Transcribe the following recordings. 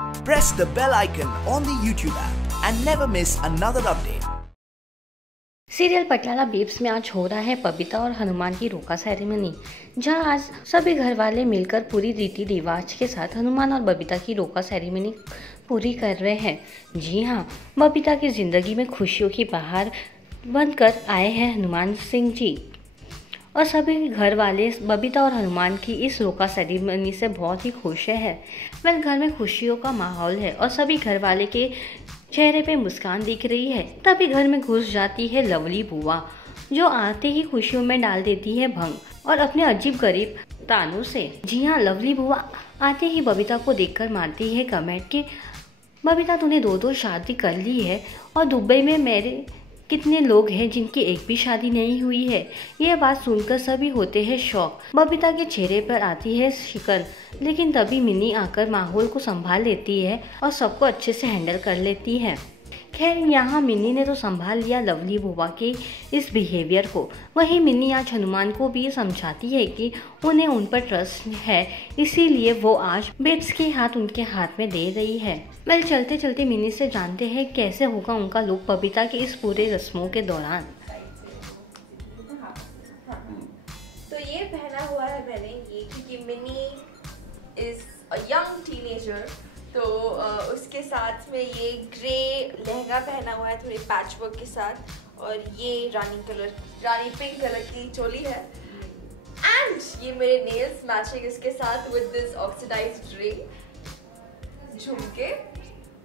Press the bell icon on the YouTube app and never miss another update. Serial Patiala babes में आज हो रहा है बबीता और हनुमान की रोका सेरेमनी, जहां आज सभी घर वाले मिलकर पूरी रीति रिवाज के साथ हनुमान और बबीता की रोका सेरेमनी पूरी कर रहे हैं। जी हां, बबीता की जिंदगी में खुशियों की बहार बनकर आए हैं हनुमान सिंह जी और सभी घर वाले बबीता और हनुमान की इस रोका सेरेमनी से बहुत ही खुश है। वह घर में खुशियों का माहौल है और सभी घर वाले के चेहरे पे मुस्कान दिख रही है। तभी घर में घुस जाती है लवली बुआ, जो आते ही खुशियों में डाल देती है भंग और अपने अजीब गरीब तानों से। जी हाँ, लवली बुआ आते ही बबीता को देखकर मारती है कमेंट कि बबीता तूने दो शादी कर ली है और दुबई में मेरे कितने लोग हैं जिनकी एक भी शादी नहीं हुई है। यह बात सुनकर सभी होते हैं शॉक। बबीता के चेहरे पर आती है शिकन, लेकिन तभी मिनी आकर माहौल को संभाल लेती है और सबको अच्छे से हैंडल कर लेती है। खैर, यहाँ मिनी ने तो संभाल लिया लवली बुआ के इस बिहेवियर को। वहीं मिनी आज हनुमान को भी समझाती है कि उन्हें उन पर ट्रस्ट है, इसीलिए वो आज बेब्स के हाथ उनके हाथ में दे रही है। वेल, चलते चलते मिनी से जानते हैं कैसे होगा उनका लुक बबीता के इस पूरे रस्मों के दौरान। तो ये पहना हुआ है मैंने ये क्योंकि mini is a young teenager, तो उसके साथ में ये ग्रे लहंगा पहना हुआ है थोड़ी पैच वर्क के साथ, और ये रानी पिंक कलर की चोली है। एंड ये मेरे नेल्स मैचिंग इसके साथ विद दिस ऑक्सीडाइज्ड रिंग झुमके,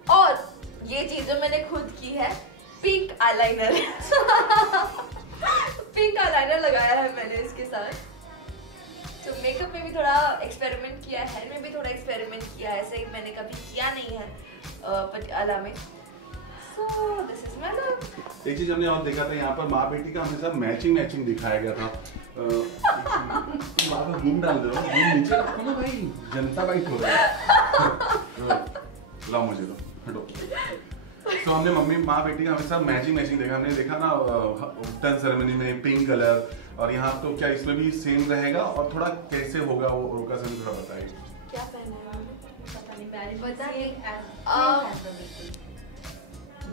और ये चीज जो मैंने खुद की है पिंक आईलाइनर पिंक आईलाइनर लगाया है मैंने इसके साथ। तो मेकअप में भी थोड़ा एक्सपेरिमेंट किया है, हेयर में भी थोड़ा एक्सपेरिमेंट किया है, ऐसे मैंने कभी किया नहीं है पटियाला में। So this is my look. एक चीज हमने और देखा था, यहाँ पर माँ बेटी का हमेशा मैचिंग दिखाया गया था। घूम डाल दो, नीचे रखो ना भाई, जनता बाइट हो रहा है। लाओ मुझे दो, हटो। तो हमने मम्मी माँ बेटी का हमेशा मैचिंग देखा। हमने देखा ना टर्न सेरेमनी में पिंक कलर, और यहाँ तो क्या इसमें भी सेम रहेगा? और थोड़ा कैसे होगा वो रोका सेरेमनी, थोड़ा बताइए। क्या पहना है? पता नहीं।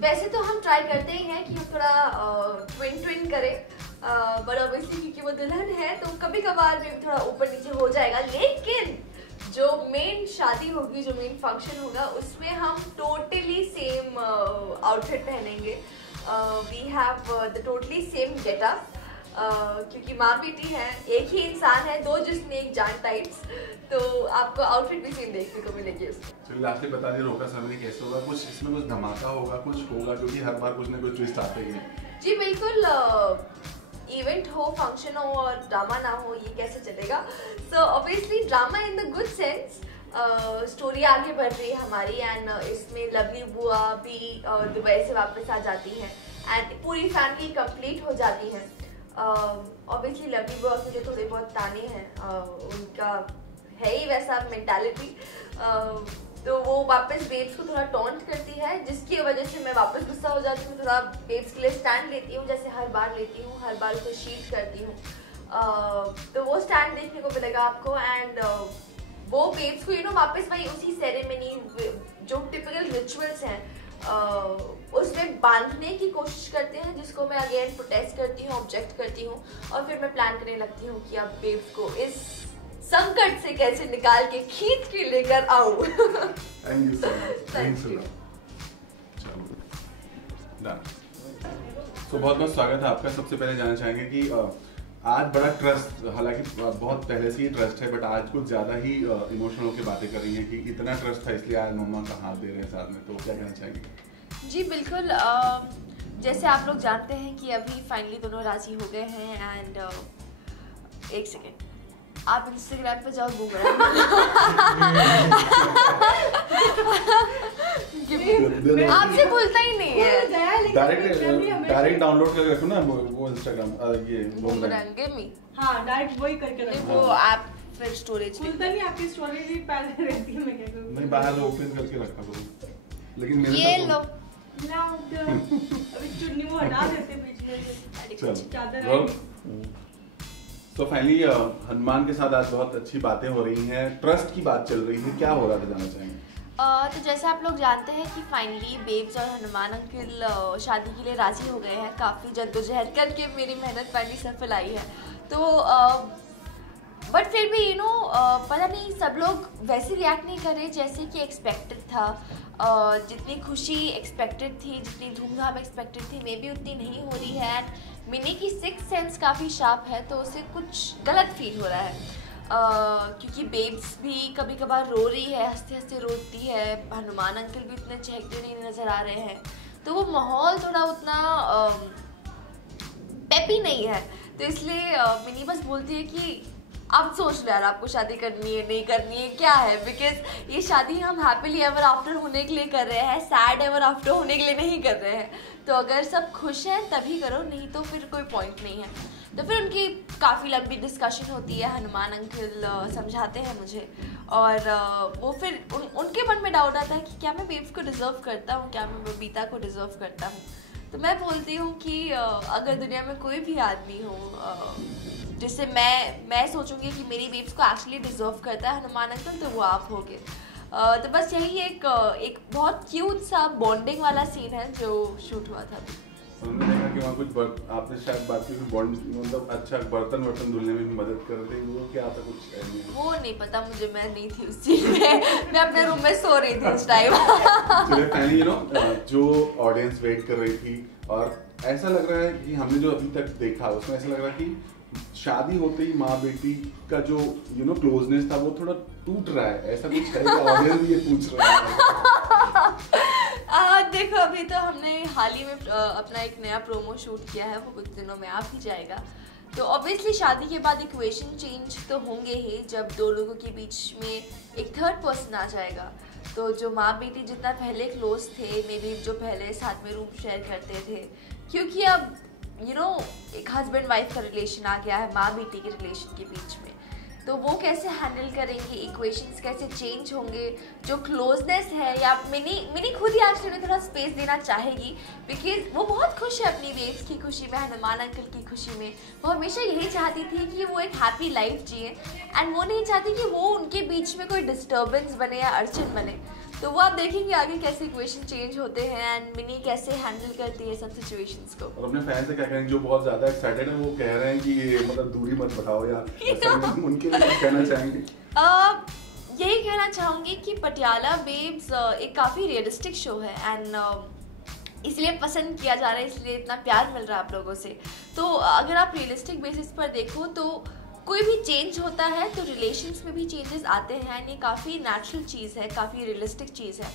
वैसे तो हम ट्राई करते ही हैं कि हम थोड़ा ट्विन करें, बट ऑब्वियसली क्योंकि वो दुल्हन है तो कभी कभार में थोड़ा ऊपर नीचे हो जाएगा। लेकिन जो मेन शादी होगी, जो मेन फंक्शन होगा, उसमें हम टोटली सेम आउटफिट पहनेंगे। We have the totally same getup, क्योंकि माँ बेटी है, एक ही इंसान है, दो जिसमें एक जान टाइप्स, तो आपको आउटफिट भी सेम देखने को मिलेगी उसमें। तो लास्टली बता दिए रोका सेरेमनी कैसे होगा, कुछ इसमें कुछ धमाका होगा, कुछ होगा, क्योंकि हर बार कुछ ना कुछ ट्विस्ट आते ही है। जी बिल्कुल, इवेंट हो, फंक्शन हो और ड्रामा ना हो, ये कैसे चलेगा? So obviously drama in the good sense, story आगे बढ़ रही है हमारी, एंड इसमें लवली बुआ भी दुबई से वापस आ जाती है एंड पूरी फैमिली कंप्लीट हो जाती है। ऑब्वियसली लवली बुआ के जो थोड़े बहुत ताने हैं, उनका है ही वैसा मेंटालिटी, तो वो वापस बेब्स को थोड़ा टॉन्ट करती है, जिसकी वजह से मैं वापस गुस्सा हो जाती हूँ, थोड़ा बेब्स के लिए स्टैंड लेती हूँ, जैसे हर बार लेती हूँ, हर बार उसे शील्ड करती हूँ। तो वो स्टैंड देखने को मिलेगा आपको, एंड वो बेब्स को वापस वही उसी सेरेमनी, जो टिपिकल रिचुअल्स हैं, उसमें बांधने की कोशिश करते हैं, जिसको मैं अगेन प्रोटेस्ट करती हूँ, ऑब्जेक्ट करती हूँ, और फिर मैं प्लान करने लगती हूँ कि अब बेब्स को इस संकट से कैसे निकाल के खींच के लेकर आऊं। Thank you so much. Thank you. तो बहुत बहुत स्वागत है आपका। सबसे पहले जानना चाहेंगे कि आज बड़ा ट्रस्ट, हालांकि बहुत पहले से ही ट्रस्ट है, बट आज कुछ ज्यादा ही इमोशनल होकर बातें कर रही हैं कि इतना ट्रस्ट था इसलिए आज मम्मा का हाथ दे रहे हैं साथ में, तो क्या कहना चाहेंगे? जी बिल्कुल, जैसे आप लोग जानते हैं कि अभी फाइनली दोनों राजी हो गए हैं, एंड एक सेकेंड, आप इंस्टाग्राम पे जाओ, गूगल आपसे खुलता ही नहीं है। डायरेक्ट डाउनलोड करके रखो ना वो इंस्टाग्राम, ये हाँ डायरेक्ट वही करके रखो। वो ऐप फिर स्टोरेज खुलता नहीं, आपकी स्टोरेज ही पहले रहती है। मैं क्या करूं? नहीं, बाहर ओपन करके रखा करो, लेकिन मेरे ये लो अभी चुन्नी वो हटा देते बीच में से। चादर। तो फाइनली हनुमान के साथ आज बहुत अच्छी बातें हो रही हैं, ट्रस्ट की बात चल रही है, क्या हो रहा था जानना चाहेंगे? तो जैसे आप लोग जानते हैं कि फाइनली बेब्स और हनुमान अंकल शादी के लिए राज़ी हो गए हैं। काफ़ी जद्दोजहद करके मेरी मेहनत फाइनली सफल आई है। तो बट फिर भी पता नहीं सब लोग वैसे रिएक्ट नहीं कर रहे जैसे कि एक्सपेक्टेड था। जितनी खुशी एक्सपेक्टेड थी, जितनी धूमधाम एक्सपेक्टेड थी, मे बी उतनी नहीं हो रही है। एंड मिनी की सिक्स्थ सेंस काफ़ी शार्प है, तो उसे कुछ गलत फील हो रहा है। क्योंकि बेब्स भी कभी कभार रो रही है, हंसते हंसते रोती है, हनुमान अंकल भी उतने चहकते नहीं नज़र आ रहे हैं, तो वो माहौल थोड़ा उतना पेपी नहीं है। तो इसलिए मिनी बस बोलती है कि आप सोच लो यार, आपको शादी करनी है नहीं करनी है क्या है, बिकॉज ये शादी हम हैप्पीली एवर आफ्टर होने के लिए कर रहे हैं, सैड एवर आफ्टर होने के लिए नहीं कर रहे हैं। तो अगर सब खुश हैं तभी करो, नहीं तो फिर कोई पॉइंट नहीं है। तो फिर उनकी काफ़ी लंबी डिस्कशन होती है, हनुमान अंकल समझाते हैं मुझे, और वो फिर उनके मन में डाउट आता है कि क्या मैं बेब्स को डिज़र्व करता हूँ, क्या मैं बबीता को डिज़र्व करता हूँ। तो मैं बोलती हूँ कि अगर दुनिया में कोई भी आदमी हो जिससे मैं सोचूंगी कि मेरी बेब्स को एक्चुअली डिज़र्व करता है हनुमान अंकल, तो वो आप होगे। तो बस यही एक बहुत क्यूट सा बॉन्डिंग वाला सीन है जो शूट हुआ था। हमने देखा कि वहाँ कुछ आपने शायद बात की बॉन्ड, मतलब अच्छा बर्तन धुलने में मदद कर रही, वो क्या था कुछ वो नहीं पता मुझे, मैं नहीं थी उस चीज में। मैं अपने रूम में सो रही थी उस टाइम। जो ऑडियंस वेट कर रही थी, और ऐसा लग रहा है कि हमने जो अभी तक देखा उसमें ऐसा लग रहा है कि शादी होते ही माँ बेटी का जो क्लोजनेस था वो थोड़ा टूट रहा है, ऐसा कुछ है? ऑडियंस भी ये पूछ रहा है। देखो अभी तो हमने हाल ही में अपना एक नया प्रोमो शूट किया है, वो कुछ दिनों में आ भी जाएगा। तो ऑब्वियसली शादी के बाद इक्वेशन चेंज तो होंगे ही, जब दो लोगों के बीच में एक थर्ड पर्सन आ जाएगा। तो जो माँ बेटी जितना पहले क्लोज थे, मे बी जो पहले साथ में रूम शेयर करते थे, क्योंकि अब एक हस्बैंड वाइफ का रिलेशन आ गया है माँ बेटी के रिलेशन के बीच में, तो वो कैसे हैंडल करेंगे, इक्वेशंस कैसे चेंज होंगे, जो क्लोजनेस है। या मिनी खुद ही आज उन्हें थोड़ा स्पेस देना चाहेगी, बिकॉज वो बहुत खुश है अपनी बेब्स की खुशी में, हनुमान अंकल की खुशी में। वो हमेशा यही चाहती थी कि वो एक हैप्पी लाइफ जिए, एंड वो नहीं चाहती कि वो उनके बीच में कोई डिस्टर्बेंस बने या अड़चन बने। तो वो आप देखेंगे आगे कैसे इक्वेशन चेंज होते हैं एंड मिनी कैसे हैंडल करती है सब सिचुएशंस को। और अपने फैन से क्या कहेंगे जो बहुत ज्यादा एक्साइटेड है, वो कह रहे हैं कि ये मतलब दूरी मत बढ़ाओ, या उनके लिए कुछ कहना चाहेंगे? यही कहना चाहूँगी कि पटियाला बेब्स एक काफ़ी रियलिस्टिक शो है, एंड इसलिए पसंद किया जा रहा है, इसलिए इतना प्यार मिल रहा है आप लोगों से। तो अगर आप रियलिस्टिक बेसिस पर देखो तो कोई भी चेंज होता है तो रिलेशंस में भी चेंजेस आते हैं, एंड ये काफ़ी नेचुरल चीज़ है, काफ़ी रियलिस्टिक चीज़ है।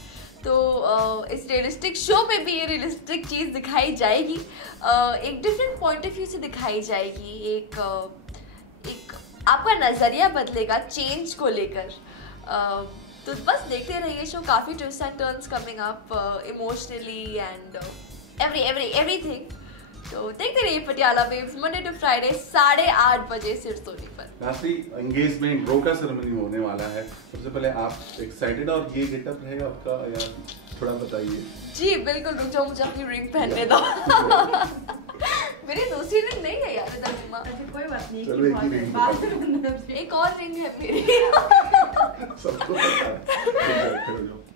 तो इस रियलिस्टिक शो में भी ये रियलिस्टिक चीज़ दिखाई जाएगी, एक डिफरेंट पॉइंट ऑफ व्यू से दिखाई जाएगी। एक आपका नज़रिया बदलेगा चेंज को लेकर। तो बस देखते रहिए शो, काफ़ी twist and turns coming up emotionally and everything. तो देखते रहिए Patiala babes, Monday to Friday 8:30 बजे सिर्फ सोनी पर। लास्टली एंगेजमेंट ब्रोकर सेरेमनी होने वाला है, सबसे पहले आप एक्साइटेड, और ये गेटअप रहेगा आपका या थोड़ा बताइए? जी बिल्कुल, रुक जाओ मुझे अपनी रिंग पहनने दो। मेरी दूसरी रिंग नहीं है यार, कोई बात नहीं, चलो एक ही रिंग, एक और रिंग है मेरी। सबको पता है।